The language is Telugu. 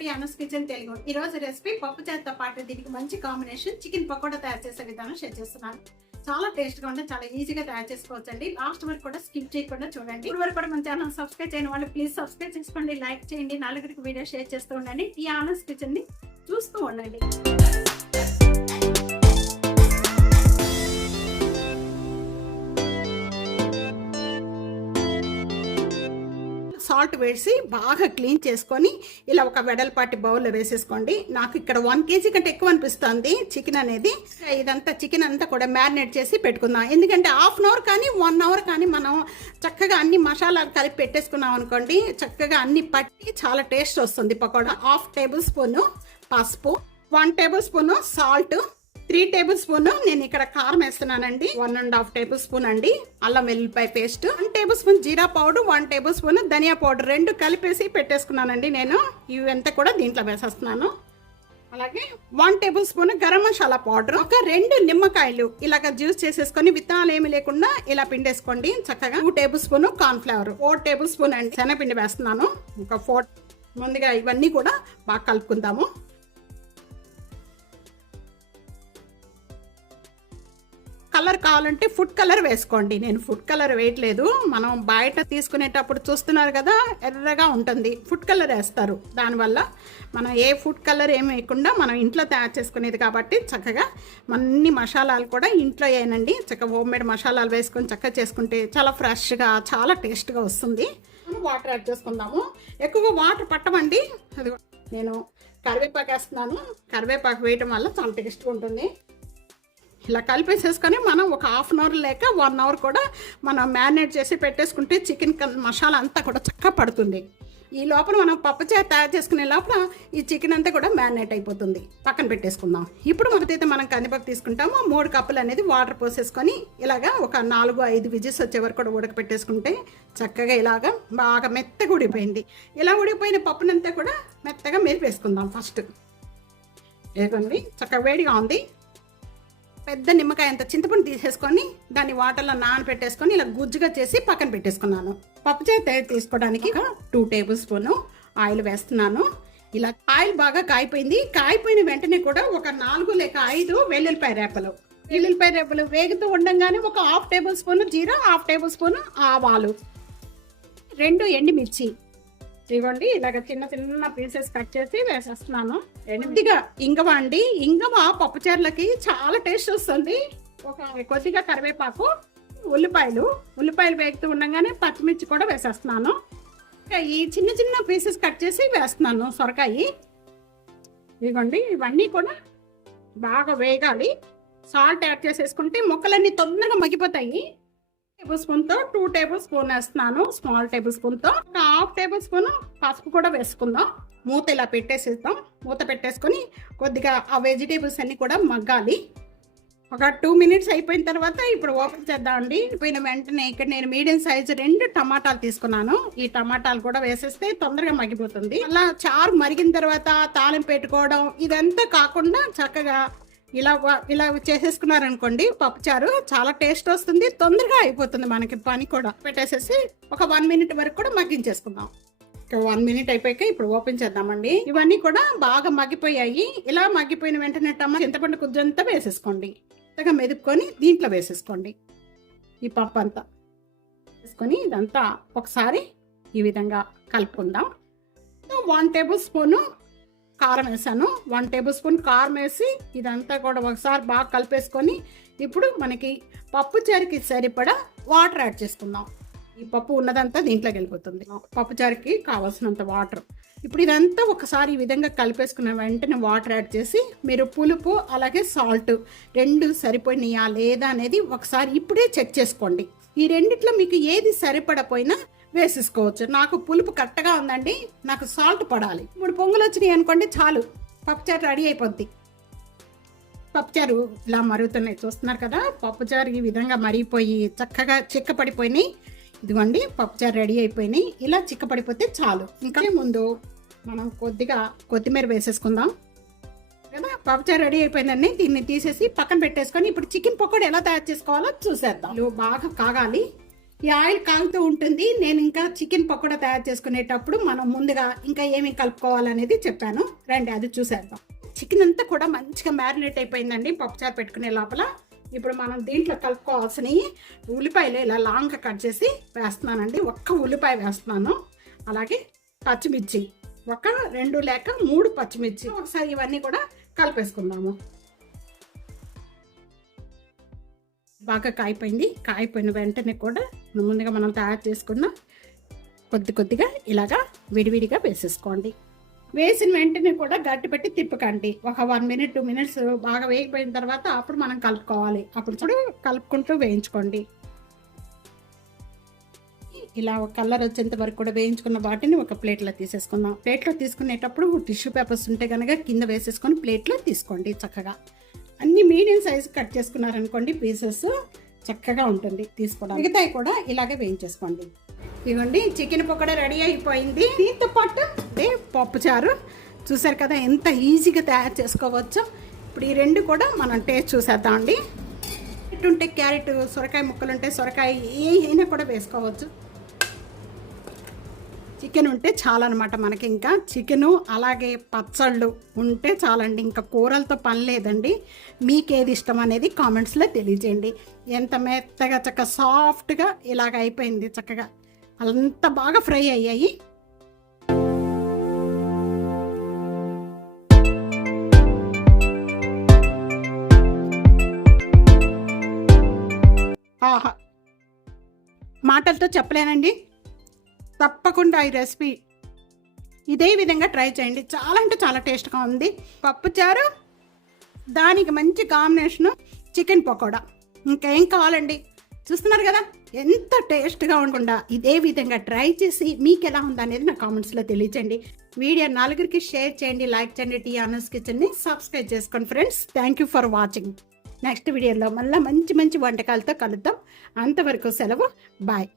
Tea Anas kitchen Telugu. ఈ రోజు రెసిపీ పప్పు చేతితో పాటు దీనికి మంచి కాంబినేషన్ చికెన్ పకోడా తయారు చేసే విధానం షేర్ చేస్తున్నాను. చాలా టేస్ట్గా ఉంటే చాలా ఈజీగా తయారు చేసుకోవచ్చండి. లాస్ట్ వరకు కూడా స్కిప్ చేయకుండా చూడండి. ఇప్పుడు వరకు కూడా మన ఛానల్ సబ్స్క్రైబ్ చేయని వాళ్ళు ప్లీజ్ సబ్స్క్రైబ్ చేసుకోండి లైక్ చేయండి నలుగురికి వీడియో షేర్ చేస్తూ ఉండండి. ఈ ఆనస్ కిచెన్ని చూస్తూ ఉండండి. సాల్ట్ వేసి బాగా క్లీన్ చేసుకొని ఇలా ఒక వెడల్పాటి బౌల్లో వేసేసుకోండి. నాకు ఇక్కడ వన్ కేజీ కంటే ఎక్కువ అనిపిస్తుంది చికెన్ అనేది. ఇదంతా చికెన్ అంతా కూడా మ్యారినేట్ చేసి పెట్టుకుందాం. ఎందుకంటే హాఫ్ అన్ అవర్ కానీ వన్ అవర్ కానీ మనం చక్కగా అన్ని మసాలాలు కలిపి పెట్టేసుకున్నాం అనుకోండి చక్కగా అన్ని పట్టి చాలా టేస్ట్ వస్తుంది. పకోడా హాఫ్ టేబుల్ స్పూను పసుపు one table spoon salt three table spoon నేను ఇక్కడ కారం వేస్తున్నానండి. One and half table spoon అండి. అల్లం వెల్లిపాయ paste one table spoon jeera powder one table spoon dhaniya powder రెండు కలిపేసి పెట్టేసుకున్నానండి నేను. ఇవంతా కూడా దీంట్లో వేసేస్తున్నాను. అలాగే one table spoon garam masala powder ఒక రెండు నిమ్మకాయలు ఇలాగ జ్యూస్ చేసేసుకొని విత్తనాలు ఏమి లేకుండా ఇలా పిండేసుకోండి. చక్కగా two table spoon corn flour four table spoon అండి. శనగపిండి వేస్తున్నాను. ఒక ఫోర్ ముందుగా ఇవన్నీ కూడా బాగా కలుపుకుందాము. కలర్ కావాలంటే ఫుడ్ కలర్ వేసుకోండి. నేను ఫుడ్ కలర్ వేయట్లేదు. మనం బయట తీసుకునేటప్పుడు చూస్తున్నారు కదా ఎర్రగా ఉంటుంది. ఫుడ్ కలర్ వేస్తారు. దానివల్ల మనం ఏ ఫుడ్ కలర్ ఏమి వేయకుండా మనం ఇంట్లో తయారు చేసుకునేది కాబట్టి చక్కగా అన్ని మసాలాలు కూడా ఇంట్లో వేయనండి చక్కగా హోమ్ మేడ్ మసాలాలు వేసుకొని చక్కగా చేసుకుంటే చాలా ఫ్రెష్గా చాలా టేస్ట్గా వస్తుంది. వాటర్ యాడ్ చేసుకుందాము. ఎక్కువగా వాటర్ పట్టమండి. అది నేను కరివేపాకు వేస్తున్నాను. కరివేపాకు వేయటం వల్ల చాలా టేస్ట్గా ఉంటుంది. ఇలా కలిపేసేసుకొని మనం ఒక హాఫ్ అన్ అవర్ లేక వన్ అవర్ కూడా మనం మ్యారినేట్ చేసి పెట్టేసుకుంటే చికెన్ మసాలా అంతా కూడా చక్కగా పడుతుంది. ఈ లోపల మనం పప్పు తయారు చేసుకునే లోపల ఈ చికెన్ అంతా కూడా మ్యారినేట్ అయిపోతుంది. పక్కన పెట్టేసుకుందాం. ఇప్పుడు మొదటైతే మనం కందిపప్పు తీసుకుంటాము. మూడు కప్పులు అనేది వాటర్ పోసేసుకొని ఇలాగా ఒక నాలుగు ఐదు విజిల్స్ వచ్చే వరకు కూడా ఉడకపెట్టేసుకుంటే చక్కగా ఇలాగా బాగా మెత్తగా ఉడిపోయింది ఇలా ఉడిపోయిన పప్పునంతా కూడా మెత్తగా మెరిపేసుకుందాం ఫస్ట్ ఏదండి చక్కగా వేడిగా ఉంది. పెద్ద నిమ్మకాయ అంత చింతపండు తీసేసుకొని దాన్ని వాటర్లో నానబెట్టేసుకొని ఇలా గుజ్జుగా చేసి పక్కన పెట్టేసుకున్నాను. పప్పు చేత తీసుకోవడానికి టూ టేబుల్ స్పూన్ ఆయిల్ వేస్తున్నాను. ఇలా ఆయిల్ బాగా కాయిపోయింది. కాయిపోయిన వెంటనే కూడా ఒక నాలుగు లేక ఐదు వెల్లుల్లిపాయ రేపలు వెల్లుల్లిపాయ రేపలు వేగుతూ ఉండగానే ఒక half table spoon jeera half table spoon ఆవాలు. రెండు ఎండుమిర్చి. ఇదిగోండి ఇలాగ చిన్న చిన్న పీసెస్ కట్ చేసి వేసేస్తున్నాను. ఎనిమిదిగా ఇంగవ అండి ఇంగవ పప్పుచారులకి చాలా టేస్ట్ వస్తుంది. ఒక కొద్దిగా కరివేపాకు ఉల్లిపాయలు ఉల్లిపాయలు వేగుతూ ఉండగానే పచ్చిమిర్చి కూడా వేసేస్తున్నాను. ఈ చిన్న చిన్న పీసెస్ కట్ చేసి వేస్తున్నాను సొరకాయ. ఇదిగోండి ఇవన్నీ కూడా బాగా వేగాలి. సాల్ట్ యాడ్ చేసేసుకుంటే ముక్కలన్నీ తొందరగా మగ్గిపోతాయి. టేబుల్ స్పూన్తో టూ టేబుల్ స్పూన్ వేస్తున్నాను స్మాల్ టేబుల్ స్పూన్తో ఒక హాఫ్ టేబుల్ స్పూన్ పసుపు కూడా వేసుకుందాం. మూత ఇలా పెట్టేసేద్దాం. మూత పెట్టేసుకొని కొద్దిగా ఆ వెజిటేబుల్స్ అన్ని కూడా మగ్గాలి. ఒక టూ మినిట్స్ అయిపోయిన తర్వాత ఇప్పుడు ఓపెన్ చేద్దామండి. పోయిన వెంటనే ఇక్కడ నేను మీడియం సైజు రెండు టమాటాలు తీసుకున్నాను. ఈ టమాటాలు కూడా వేసేస్తే తొందరగా మగ్గిపోతుంది. అలా చారు మరిగిన తర్వాత తాలింపు పెట్టుకోవడం ఇదంతా కాకుండా చక్కగా ఇలా ఇలా చేసేసుకున్నారనుకోండి పప్పుచారు చాలా టేస్ట్ వస్తుంది తొందరగా అయిపోతుంది మనకి పని కూడా. పెట్టేసేసి ఒక వన్ మినిట్ వరకు కూడా మగ్గించేసుకుందాం. వన్ మినిట్ అయిపోయాక ఇప్పుడు ఓపెన్ చేద్దామండి. ఇవన్నీ కూడా బాగా మగ్గిపోయాయి. ఇలా మగ్గిపోయిన వెంటనే టమా చింతపండు కుజ్జంతా వేసేసుకోండి. చక్కగా మెదుపుకొని దీంట్లో వేసేసుకోండి. ఈ పప్పు అంతా వేసుకొని ఇదంతా ఒకసారి ఈ విధంగా కలుపుకుందాం. వన్ టేబుల్ స్పూను కారం వేసాను. వన్ టేబుల్ స్పూన్ కారం వేసి ఇదంతా కూడా ఒకసారి బాగా కలిపేసుకొని ఇప్పుడు మనకి పప్పు చారుకి సరిపడా వాటర్ యాడ్ చేసుకుందాం. ఈ పప్పు ఉన్నదంతా దీంట్లోకి వెళ్ళిపోతుంది. పప్పు చారుకి కావాల్సినంత వాటర్. ఇప్పుడు ఇదంతా ఒకసారి ఈ విధంగా కలిపేసుకున్న వెంటనే వాటర్ యాడ్ చేసి మీరు పులుపు అలాగే సాల్ట్ రెండు సరిపోయినాయా లేదా అనేది ఒకసారి ఇప్పుడే చెక్ చేసుకోండి. ఈ రెండిట్లో మీకు ఏది సరిపడపోయినా వేసేసుకోవచ్చు. నాకు పులుపు కరెక్ట్గా ఉందండి. నాకు సాల్ట్ పడాలి. మూడు పొంగులు వచ్చినాయి అనుకోండి చాలు. పప్పుచారు రెడీ అయిపోద్ది. పప్పుచారు ఇలా మరుగుతున్నాయి. చూస్తున్నారు కదా పప్పుచారు ఈ విధంగా మరిగిపోయి చక్కగా చిక్కపడిపోయినాయి ఇదిగోండి పప్పుచారు రెడీ అయిపోయినాయి. ఇలా చిక్కపడిపోతే చాలు. ఇంకా ముందు మనం కొద్దిగా కొత్తిమీర వేసేసుకుందాం. కదా పప్పుచారు రెడీ అయిపోయిందండి. దీన్ని తీసేసి పక్కన పెట్టేసుకొని ఇప్పుడు చికెన్ పకోడీ ఎలా తయారు చేసుకోవాలో చూసేద్దాం. బాగా కాగాలి. ఈ ఆయిల్ కాలుతూ ఉంటుంది. నేను ఇంకా చికెన్ పకోడా తయారు చేసుకునేటప్పుడు మనం ముందుగా ఇంకా ఏమి కలుపుకోవాలనేది చెప్పాను. రండి అది చూసేద్దాం. చికెన్ అంతా కూడా మంచిగా మ్యారినేట్ అయిపోయిందండి. పప్పుచారు పెట్టుకునే లోపల. ఇప్పుడు మనం దీంట్లో కలుపుకోవాల్సినవి ఉల్లిపాయలు ఇలా లాంగ్గా కట్ చేసి వేస్తున్నానండి. ఒక్క ఉల్లిపాయ వేస్తున్నాను. అలాగే పచ్చిమిర్చి. ఒక రెండు లేక మూడు పచ్చిమిర్చి. ఒకసారి ఇవన్నీ కూడా కలిపేసుకుందాము. బాగా కాయిపోయింది. కాయిపోయిన వెంటనే కూడా ముందుగా మనం తయారు చేసుకున్న కొద్ది కొద్దిగా ఇలాగా విడివిడిగా వేసేసుకోండి. వేసిన వెంటనే కూడా గట్టి పెట్టి తిప్పకండి. ఒక వన్ మినిట్ టూ మినిట్స్ బాగా వేగిపోయిన తర్వాత అప్పుడు మనం కలుపుకోవాలి. అప్పుడు కూడా కలుపుకుంటూ వేయించుకోండి. ఇలా ఒక కలర్ వచ్చేంత వరకు కూడా వేయించుకున్న వాటిని ఒక ప్లేట్లో తీసేసుకుందాం. ప్లేట్లో తీసుకునేటప్పుడు టిష్యూ పేపర్స్ ఉంటే కనుక కింద వేసేసుకొని ప్లేట్లో తీసుకోండి చక్కగా. అన్ని మీడియం సైజ్ కట్ చేసుకున్నారనుకోండి పీసెస్ చక్కగా ఉంటుంది తీసుకోవడం మిగతాయి కూడా ఇలాగే వేయించేసుకోండి. ఇదిగోండి చికెన్ పకోడా రెడీ అయిపోయింది. దీంతో పాటు అదే పప్పుచారు. చూసారు కదా ఎంత ఈజీగా తయారు చేసుకోవచ్చో. ఇప్పుడు ఈ రెండు కూడా మనం టేస్ట్ చూసేద్దామండి క్యారెట్ ఉంటే క్యారెట్ సొరకాయ ముక్కలు ఉంటే సొరకాయ ఏ అయినా కూడా వేసుకోవచ్చు. చికెన్ ఉంటే చాలన్నమాట మనకి ఇంకా. చికెను అలాగే పచ్చళ్ళు ఉంటే చాలండి. ఇంకా కూరలతో పని లేదండి. మీకు ఏది ఇష్టం అనేది కామెంట్స్లో తెలియజేయండి. ఎంత మెత్తగా చక్క సాఫ్ట్గా ఇలాగ అయిపోయింది చక్కగా. అంత బాగా ఫ్రై అయ్యాయి. ఆహా. మాటలతో చెప్పలేనండి. తప్పకుండా ఈ రెసిపీ ఇదే విధంగా ట్రై చేయండి. చాలా అంటే చాలా టేస్ట్గా ఉంది. పప్పుచారు దానికి మంచి కాంబినేషను చికెన్ పకోడా. ఇంకేం కావాలండి? చూస్తున్నారు కదా? ఎంత టేస్ట్గా ఉండకుండా ఇదే విధంగా ట్రై చేసి మీకు ఎలా ఉందనేది నా కామెంట్స్లో తెలియచేయండి. వీడియో నలుగురికి షేర్ చేయండి లైక్ చేయండి టీ ఆనర్స్ కిచెన్ని సబ్స్క్రైబ్ చేసుకోండి friends. Thank you for watching next వీడియోలో మళ్ళీ మంచి మంచి వంటకాలతో కలుద్దాం. అంతవరకు సెలవు. బాయ్